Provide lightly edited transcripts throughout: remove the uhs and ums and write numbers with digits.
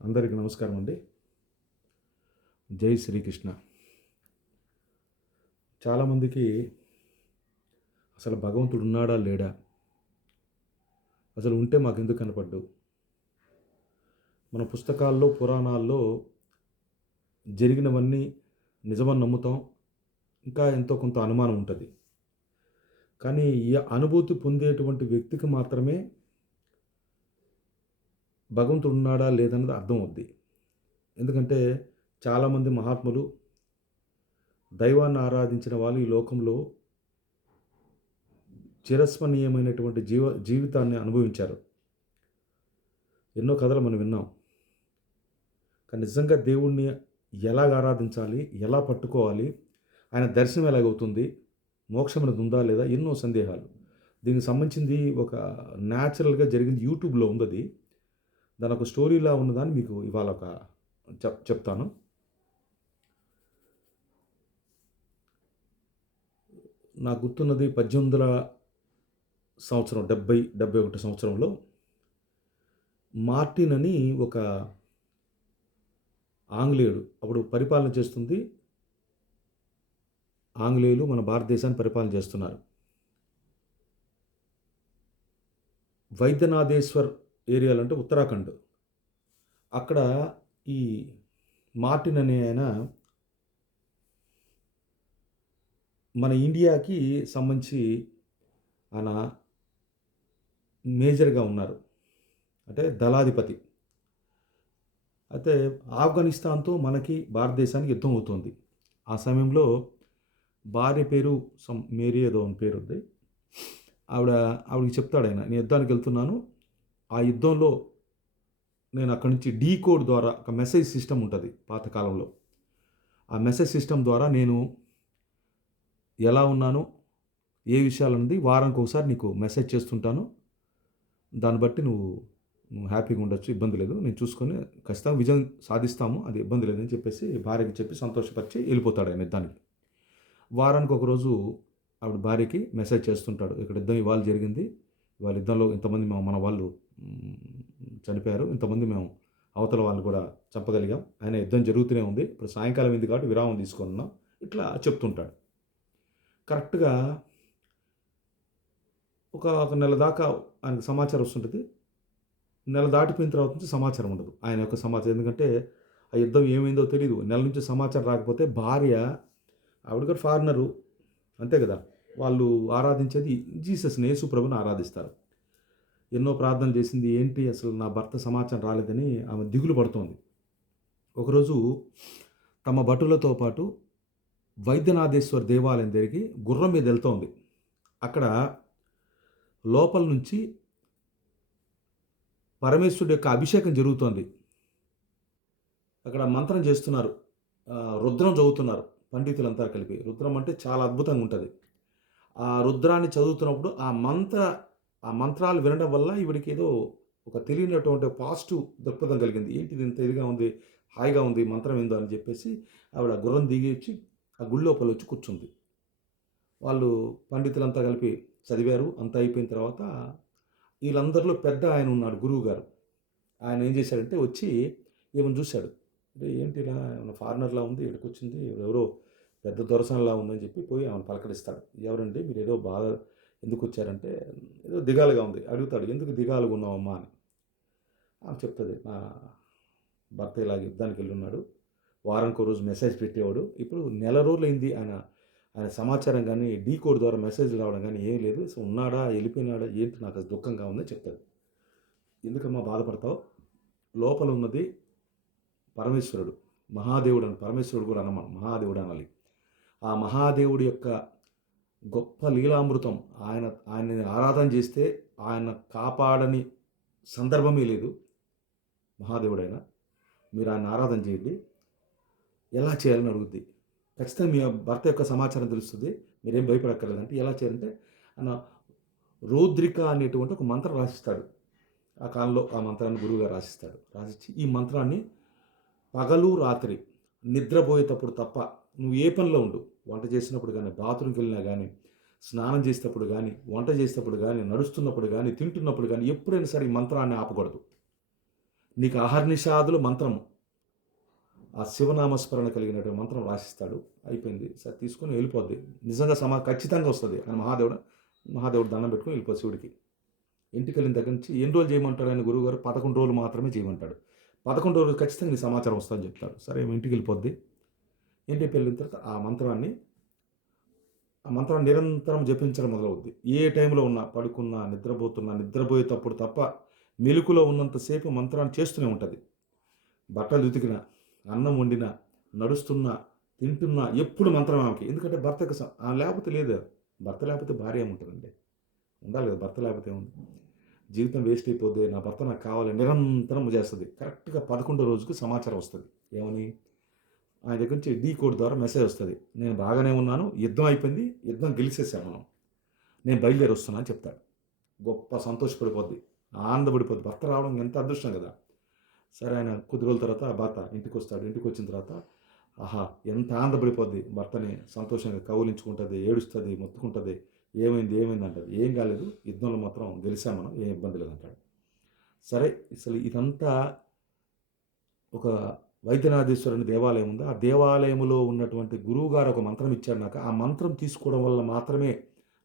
అందరికీ నమస్కారం అండి. జై శ్రీకృష్ణ. చాలామందికి అసలు భగవంతుడు ఉన్నాడా లేడా, అసలు ఉంటే మాకెందుకు కనపడ్డు, మన పుస్తకాల్లో పురాణాల్లో జరిగినవన్నీ నిజమని నమ్ముతాం. ఇంకా ఎంతో కొంత అనుమానం ఉంటుంది. కానీ ఈ అనుభూతి పొందేటువంటి వ్యక్తికి మాత్రమే భగవంతుడు ఉన్నాడా లేదన్నది అర్థం అవుద్ది. ఎందుకంటే చాలామంది మహాత్ములు, దైవాన్ని ఆరాధించిన వాళ్ళు ఈ లోకంలో చిరస్మరణీయమైనటువంటి జీవితాన్ని అనుభవించారు. ఎన్నో కథలు మనం విన్నాం. కానీ నిజంగా దేవుణ్ణి ఎలాగ ఆరాధించాలి, ఎలా పట్టుకోవాలి, ఆయన దర్శనం ఎలాగవుతుంది, మోక్షం అనేది ఉందా లేదా, ఎన్నో సందేహాలు. దీనికి సంబంధించింది ఒక న్యాచురల్గా జరిగింది, యూట్యూబ్లో ఉంది. అది దాని ఒక స్టోరీలా ఉన్నదాన్ని మీకు ఇవాళ ఒక చెప్తాను. నాకు గుర్తున్నది 1800 సంవత్సరం 71 సంవత్సరంలో మార్టిన్ అని ఒక ఆంగ్లేయుడు, అప్పుడు పరిపాలన చేస్తుంది ఆంగ్లేయులు, మన భారతదేశాన్ని పరిపాలన చేస్తున్నారు. వైద్యనాథేశ్వర్ ఏరియాలో అంటే ఉత్తరాఖండ్, అక్కడ ఈ మార్టిన్ అనే ఆయన మన ఇండియాకి సంబంధించి ఆయన మేజర్గా ఉన్నారు, అంటే దళాధిపతి. అయితే ఆఫ్ఘనిస్తాన్తో మనకి భారతదేశానికి యుద్ధం అవుతుంది. ఆ సమయంలో భార్య పేరు మేరీ ఏదో అని పేరు ఉంది. ఆవిడకి చెప్తాడు ఆయన, నేను యుద్ధానికి వెళ్తున్నాను, ఆ యుద్ధంలో నేను అక్కడి నుంచి డీ కోడ్ ద్వారా, ఒక మెసేజ్ సిస్టమ్ ఉంటుంది పాతకాలంలో, ఆ మెసేజ్ సిస్టమ్ ద్వారా నేను ఎలా ఉన్నాను, ఏ విషయాలన్నది వారానికి ఒకసారి నీకు మెసేజ్ చేస్తుంటాను. దాన్ని బట్టి నువ్వు హ్యాపీగా ఉండొచ్చు, ఇబ్బంది లేదు, నేను చూసుకొని ఖచ్చితంగా విజయం సాధిస్తాము, అది ఇబ్బంది లేదని చెప్పేసి భార్యకి చెప్పి సంతోషపరిచి వెళ్ళిపోతాడు ఆయన యుద్ధానికి. వారానికి ఒకరోజు ఆవిడ భార్యకి మెసేజ్ చేస్తుంటాడు, ఇక్కడ యుద్ధం ఇవాళ జరిగింది, ఇవాళ యుద్ధంలో ఇంతమంది మన వాళ్ళు చనిపోయారు, ఇంతమంది మేము అవతల వాళ్ళు కూడా చంపగలిగాం, ఆయన యుద్ధం జరుగుతూనే ఉంది, ఇప్పుడు సాయంకాలం అయింది కాబట్టి విరామం తీసుకున్నాం, ఇట్లా చెప్తుంటాడు. కరెక్ట్గా ఒక నెల దాకా ఆయనకు సమాచారం వస్తుంటుంది. నెల దాటిపోయిన తర్వాత నుంచి సమాచారం ఉండదు, ఆయన యొక్క సమాచారం. ఎందుకంటే ఆ యుద్ధం ఏమైందో తెలియదు. నెల నుంచి సమాచారం రాకపోతే భార్య, ఆవిడ కూడా ఫారినరు, అంతే కదా, వాళ్ళు ఆరాధించేది జీసస్ని, యేసు ప్రభుని ఆరాధిస్తారు. ఎన్నో ప్రార్థన చేసింది, ఏంటి అసలు నా భర్త సమాచారం రాలేదని ఆమె దిగులు పడుతోంది. ఒకరోజు తమ భటులతో పాటు వైద్యనాథేశ్వర్ దేవాలయం దగ్గరికి గుర్రం మీద వెళ్తోంది. అక్కడ లోపల నుంచి పరమేశ్వరుడు యొక్క అభిషేకం జరుగుతోంది. అక్కడ మంత్రం చేస్తున్నారు, రుద్రం చదువుతున్నారు పండితులంతా కలిపి. రుద్రం అంటే చాలా అద్భుతంగా ఉంటుంది. ఆ రుద్రాన్ని చదువుతున్నప్పుడు ఆ మంత్రాలు వినడం వల్ల ఈవిడికి ఏదో ఒక తెలియనటువంటి పాజిటివ్ దృక్పథం కలిగింది. ఏంటిది ఇంత ఇదిగా ఉంది, హాయిగా ఉంది, మంత్రం ఏందో అని చెప్పేసి ఆవిడ గుర్రం దిగి వచ్చి ఆ గుడి లోపల వచ్చి కూర్చుంది. వాళ్ళు పండితులంతా కలిపి చదివారు. అంతా అయిపోయిన తర్వాత వీళ్ళందరిలో పెద్ద ఆయన ఉన్నాడు, గురువు గారు. ఆయన ఏం చేశాడంటే వచ్చి ఏమని చూశాడు, అంటే ఏంటి ఇలా ఏమైనా ఫారినర్లా ఉంది, ఇక్కడికి వచ్చింది, ఎవరో పెద్ద దొరసనలా ఉందని చెప్పి పోయి ఆమెను పలకరిస్తాడు. ఎవరండి మీరు, ఏదో బాగా ఎందుకు వచ్చారంటే, ఏదో దిగాలుగా ఉంది. అడుగుతాడు, ఎందుకు దిగాలుగా ఉన్నావమ్మా అని. ఆమె చెప్తుంది, నా భర్త ఇలాగ యుద్ధానికి వెళ్ళున్నాడు, వారానికి రోజు మెసేజ్ పెట్టేవాడు, ఇప్పుడు నెల రోజులైంది ఆయన సమాచారం కానీ డీ కోడ్ ద్వారా మెసేజ్ రావడం కానీ ఏం లేదు, సో ఉన్నాడా వెళ్ళిపోయినాడా ఏంటి, నాకు దుఃఖంగా ఉందని చెప్తాడు. ఎందుకమ్మా బాధపడతావు, లోపల ఉన్నది పరమేశ్వరుడు, మహాదేవుడు అని, పరమేశ్వరుడు కూడా అన్నమా, మహాదేవుడు అనాలి. ఆ మహాదేవుడి యొక్క గొప్ప లీలామృతం, ఆయన్ని ఆరాధన చేస్తే ఆయన కాపాడని సందర్భమే లేదు. మహాదేవుడైన మీరు ఆయన ఆరాధన చేయండి, ఎలా చేయాలని అడుగుద్ది. ఖచ్చితంగా మీ భర్త యొక్క సమాచారం తెలుస్తుంది, మీరేం భయపడక్కర్లేదంటే ఎలా చేయాలంటే ఆయన రౌద్రిక అనేటువంటి ఒక మంత్రం రాసిస్తాడు. ఆ కాలంలో ఆ మంత్రాన్ని గురువుగారు రాసిస్తాడు. రాసిచ్చి ఈ మంత్రాన్ని పగలు రాత్రి నిద్రపోయేటప్పుడు తప్ప నువ్వు ఏ పనిలో ఉండు, వంట చేసినప్పుడు కానీ, బాత్రూమ్కి వెళ్ళినా కానీ, స్నానం చేసేటప్పుడు కానీ, వంట చేసేటప్పుడు కానీ, నడుస్తున్నప్పుడు కానీ, తింటున్నప్పుడు కానీ, ఎప్పుడైనా సరే ఈ మంత్రాన్ని ఆపకూడదు. నీకు అహర్నిషాదులు మంత్రము, ఆ శివనామస్మరణ కలిగినటువంటి మంత్రం రాసిస్తాడు. అయిపోయింది. సరే తీసుకొని వెళ్ళిపోద్ది. నిజంగా ఖచ్చితంగా వస్తుంది. ఆయన మహాదేవుడు దండం పెట్టుకొని వెళ్ళిపోద్ది శివుడికి. ఇంటికి వెళ్ళిన దగ్గర నుంచి ఎన్ని రోజులు చేయమంటాడు ఆయన గురువుగారు? 11 రోజులు మాత్రమే చేయమంటాడు. 11 రోజులు ఖచ్చితంగా నీ సమాచారం వస్తుందని చెప్తాడు. సరే ఇంటికి వెళ్ళిపోద్ది. ఇంటికి వెళ్ళిన తర్వాత ఆ మంత్రాన్ని నిరంతరం జపించడం మొదలవుద్ది. ఏ టైంలో ఉన్నా, పడుకున్నా, నిద్రపోయేటప్పుడు తప్ప మెలుకులో ఉన్నంతసేపు మంత్రాన్ని చేస్తూనే ఉంటుంది. బట్టలు ఉతికినా, అన్నం వండినా, నడుస్తున్నా, తింటున్నా ఎప్పుడు మంత్రం ఆమెకి. ఎందుకంటే భర్తకు లేకపోతే లేదు. భర్త లేకపోతే భార్య ఏముంటుందండి? ఉండాలి కదా. భర్త లేకపోతే ఏముంది? జీవితం వేస్ట్ అయిపోద్ది. నా భర్త నాకు కావాలి నిరంతరం చేస్తుంది. కరెక్ట్గా 11 రోజుకి సమాచారం వస్తుంది. ఏమని? ఆయన దగ్గర నుంచి డీ కోడ్ ద్వారా మెసేజ్ వస్తుంది. నేను బాగానే ఉన్నాను, యుద్ధం అయిపోయింది, యుద్ధం గెలిచేసాం మనం, నేను బయలుదేరి వస్తున్నా అని చెప్తాడు. గొప్ప సంతోషపడిపోద్ది, ఆనందపడిపోద్ది. భర్త రావడం ఎంత అదృష్టం కదా. సరే ఆయన కొద్ది రోజుల తర్వాత భర్త ఇంటికి వస్తాడు. ఇంటికి వచ్చిన తర్వాత ఆహా ఎంత ఆనందపడిపోద్ది. భర్తని సంతోషంగా కౌలించుకుంటుంది, ఏడుస్తుంది, మొత్తుకుంటుంది. ఏమైంది అంటది. ఏం కాలేదు, యుద్ధంలో మాత్రం గెలిచాం మనం, ఏం ఇబ్బంది లేదంటాడు. సరే అసలు ఇదంతా ఒక వైద్యనాథేశ్వరుని దేవాలయం ఉంది. ఆ దేవాలయంలో ఉన్నటువంటి గురువుగారు ఒక మంత్రం ఇచ్చారు నాకు. ఆ మంత్రం తీసుకోవడం వల్ల మాత్రమే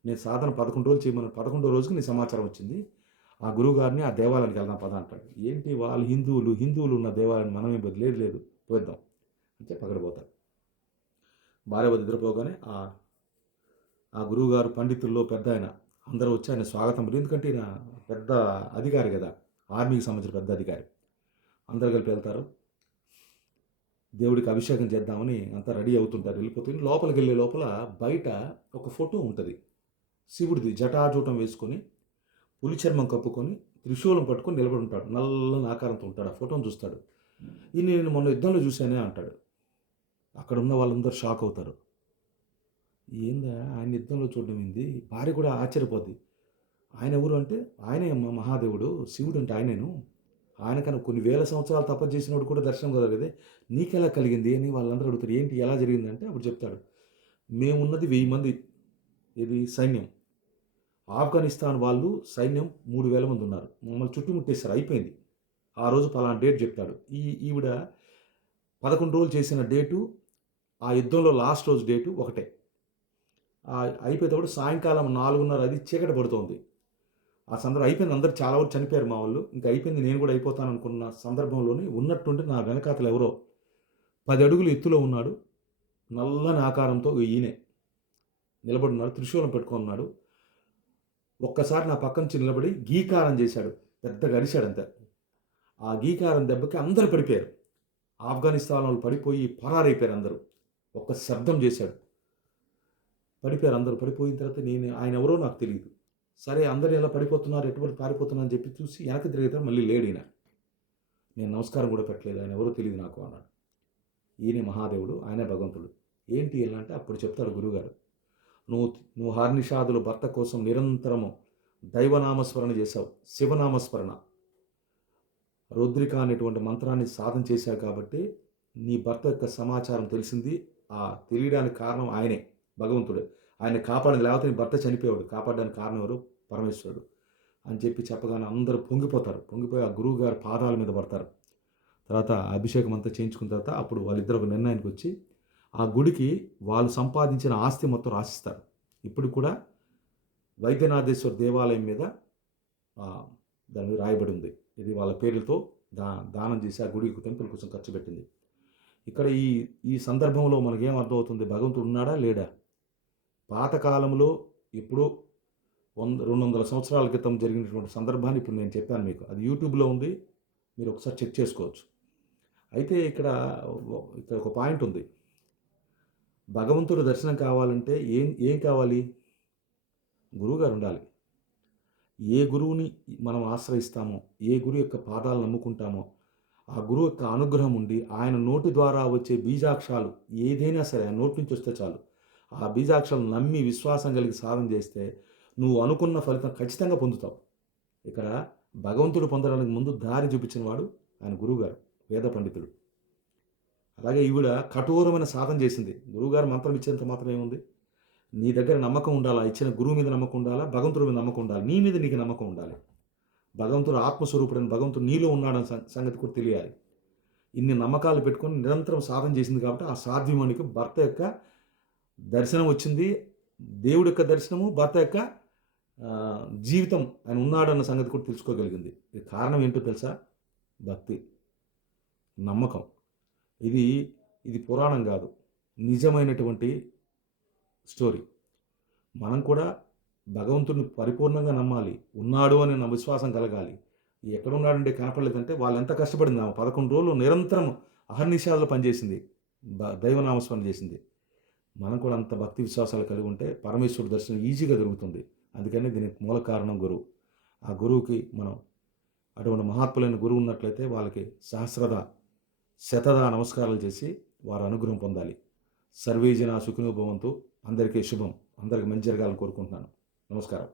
నేను సాధన 11 రోజులు చేయమని 11 రోజుకి నీ సమాచారం వచ్చింది. ఆ గురువుగారిని ఆ దేవాలయానికి వెళ్దాం పద అంటాడు. ఏంటి వాళ్ళు హిందువులు ఉన్న దేవాలయం మనమే లేదు పోద్దాం అంటే పగడిపోతారు. భార్య నిద్రపోగానే ఆ గురువుగారు పండితుల్లో పెద్ద ఆయన అందరూ వచ్చి ఆయన స్వాగతం. ఎందుకంటే ఈయన పెద్ద అధికారి కదా, ఆర్మీకి సంబంధించిన పెద్ద అధికారి. అందరు కలిపి వెళ్తారు. దేవుడికి అభిషేకం చేద్దామని అంతా రెడీ అవుతుంటారు. వెళ్ళిపోతుంది. లోపలికి వెళ్ళే లోపల బయట ఒక ఫోటో ఉంటుంది శివుడిది. జటాజూటం వేసుకొని, పులి చర్మం కప్పుకొని, త్రిశూలం పట్టుకొని నిలబడి ఉంటాడు. నల్లని ఆకారంతో ఉంటాడు. ఆ ఫోటోను చూస్తాడు. ఈయన నేను మొన్న యుద్ధంలో చూశానే అంటాడు. అక్కడ ఉన్న వాళ్ళందరూ షాక్ అవుతారు. ఏందా ఆయన యుద్ధంలో చూడడం ఏంది? భార్య కూడా ఆశ్చర్యపోద్ది. ఆయన ఎవరు అంటే, ఆయనే మహాదేవుడు, శివుడు అంటే ఆయనేను. ఆయనకన్నా కొన్ని వేల సంవత్సరాలు తపస్సు చేసినోడు కూడా దర్శనం కలగదే, నీకెలా కలిగింది అని వాళ్ళందరూ అడుగుతారు. ఏంటి ఎలా జరిగిందంటే అప్పుడు చెప్తాడు. మేమున్నది 1000 మంది, ఇది సైన్యం. ఆఫ్ఘనిస్తాన్ వాళ్ళు సైన్యం 3000 మంది ఉన్నారు. మమ్మల్ని చుట్టుముట్టేశారు, అయిపోయింది. ఆ రోజు పలానా డేట్ చెప్తాడు. ఈవిడ 11 రోజులు చేసిన డేటు, ఆ యుద్ధంలో లాస్ట్ రోజు డేటు ఒకటే. అయిపోయేటప్పుడు సాయంకాలం 4:30 అది చీకటి పడుతోంది. ఆ సందర్భం అయిపోయింది. అందరూ చాలా వరకు చనిపోయారు మా వాళ్ళు. ఇంకా అయిపోయింది, నేను కూడా అయిపోతాను అనుకున్న సందర్భంలోనే ఉన్నట్టుండి నా వెనకాతలు ఎవరో 10 అడుగులు ఎత్తులో ఉన్నాడు. నల్లని ఆకారంతో ఈయనే నిలబడున్నాడు. త్రిశూలం పెట్టుకున్నాడు. ఒక్కసారి నా పక్క నుంచి నిలబడి గీకారం చేశాడు. పెద్దగా అరిశాడు అంతే. ఆ గీకారం దెబ్బకి అందరూ పడిపోయారు. ఆఫ్ఘనిస్తాన్ వాళ్ళు పడిపోయి పరారైపోయారు అందరూ. ఒక్క శబ్దం చేశాడు, పడిపోయారు అందరూ. పడిపోయిన తర్వాత ఆయన ఎవరో నాకు తెలియదు. సరే అందరూ ఎలా పడిపోతున్నారు, ఎటువంటి పారిపోతున్నారు అని చెప్పి చూసి వెనక్కి తిరిగితే మళ్ళీ లేడు ఈయన. నేను నమస్కారం కూడా పెట్టలేదు. ఆయన ఎవరో తెలియదు నాకు అన్నాడు. ఈయనే మహాదేవుడు, ఆయనే భగవంతుడు. ఏంటి ఎలా అంటే అప్పుడు చెప్తాడు గురువుగారు, నువ్వు హార్నిషాదులు భర్త కోసం నిరంతరము దైవనామస్మరణ చేశావు, శివనామస్మరణ, రుద్రిక అనేటువంటి మంత్రాన్ని సాధన చేశావు కాబట్టి నీ భర్త యొక్క సమాచారం తెలిసింది. ఆ తెలియడానికి కారణం ఆయనే, భగవంతుడే. ఆయన కాపాడింది, లేకపోతే నీ భర్త చనిపోయాడు. కాపాడడానికి కారణం ఎవరు? పరమేశ్వరుడు అని చెప్పి చెప్పగానే అందరూ పొంగిపోతారు. పొంగిపోయి ఆ గురువు గారి పాదాల మీద పడతారు. తర్వాత అభిషేకం అంతా చేయించుకున్న తర్వాత అప్పుడు వాళ్ళిద్దరు ఒక నిర్ణయానికి వచ్చి ఆ గుడికి వాళ్ళు సంపాదించిన ఆస్తి మొత్తం రాసిస్తారు. ఇప్పుడు కూడా వైద్యనాథేశ్వర దేవాలయం మీద దాని మీద రాయబడి ఉంది. ఇది వాళ్ళ పేర్లతో దానం చేసి ఆ గుడికి టెంపుల్ కోసం ఖర్చు పెట్టింది. ఇక్కడ ఈ సందర్భంలో మనకేం అర్థమవుతుంది? భగవంతుడు ఉన్నాడా లేడా? పాతకాలంలో ఎప్పుడో 200 సంవత్సరాల క్రితం జరిగినటువంటి సందర్భాన్ని ఇప్పుడు నేను చెప్పాను మీకు. అది యూట్యూబ్లో ఉంది, మీరు ఒకసారి చెక్ చేసుకోవచ్చు. అయితే ఇక్కడ ఒక పాయింట్ ఉంది. భగవంతుడు దర్శనం కావాలంటే ఏం కావాలి? గురువుగారు ఉండాలి. ఏ గురువుని మనం ఆశ్రయిస్తామో, ఏ గురువు యొక్క పాదాలు నమ్ముకుంటామో, ఆ గురువు యొక్క అనుగ్రహం ఉండి ఆయన నోటి ద్వారా వచ్చే బీజాక్షరాలు ఏదైనా సరే ఆయన నోటి నుంచి వస్తే చాలు. ఆ బీజాక్షరాలు నమ్మి విశ్వాసం కలిగి సాధన చేస్తే నువ్వు అనుకున్న ఫలితం ఖచ్చితంగా పొందుతావు. ఇక్కడ భగవంతుడు పొందడానికి ముందు దారి చూపించిన వాడు ఆయన గురువుగారు, వేద పండితుడు. అలాగే ఈవిడ కఠోరమైన సాధన చేసింది. గురువుగారు మంత్రం ఇచ్చేంత మాత్రం ఏముంది? నీ దగ్గర నమ్మకం ఉండాలా, ఇచ్చిన గురువు మీద నమ్మకం ఉండాలా, భగవంతుడి మీద నమ్మకం ఉండాలి, నీ మీద నీకు నమ్మకం ఉండాలి. భగవంతుడు ఆత్మస్వరూపుడని, భగవంతుడు నీలో ఉన్నాడని సంగతి కూడా తెలియాలి. ఇన్ని నమ్మకాలు పెట్టుకొని నిరంతరం సాధన చేసింది కాబట్టి ఆ సాధ్వీమణికి భర్త యొక్క దర్శనం వచ్చింది. దేవుడి యొక్క దర్శనము, భర్త యొక్క జీవితం ఆయన ఉన్నాడన్న సంగతి కూడా తెలుసుకోగలిగింది. ఇది కారణం ఏంటో తెలుసా? భక్తి, నమ్మకం. ఇది పురాణం కాదు, నిజమైనటువంటి స్టోరీ. మనం కూడా భగవంతుడిని పరిపూర్ణంగా నమ్మాలి, ఉన్నాడు అని నా విశ్వాసం కలగాలి. ఎక్కడున్నాడంటే కనపడలేదంటే వాళ్ళు ఎంత కష్టపడింది. ఆమె 11 రోజులు నిరంతరం అహర్నిశాలు పనిచేసింది, దైవనామస్మరణ చేసింది. మనం కూడా అంత భక్తి విశ్వాసాలు కలిగి ఉంటే పరమేశ్వరుడు దర్శనం ఈజీగా దొరుకుతుంది. అందుకని దీనికి మూల కారణం గురువు. ఆ గురువుకి మనం అటువంటి మహాత్ములైన గురువు ఉన్నట్లయితే వాళ్ళకి సహస్రద శతద నమస్కారాలు చేసి వారి అనుగ్రహం పొందాలి. సర్వే జన సుఖినో భవంతు. అందరికీ శుభం, అందరికీ మంచి జరగాలని కోరుకుంటున్నాను. నమస్కారం.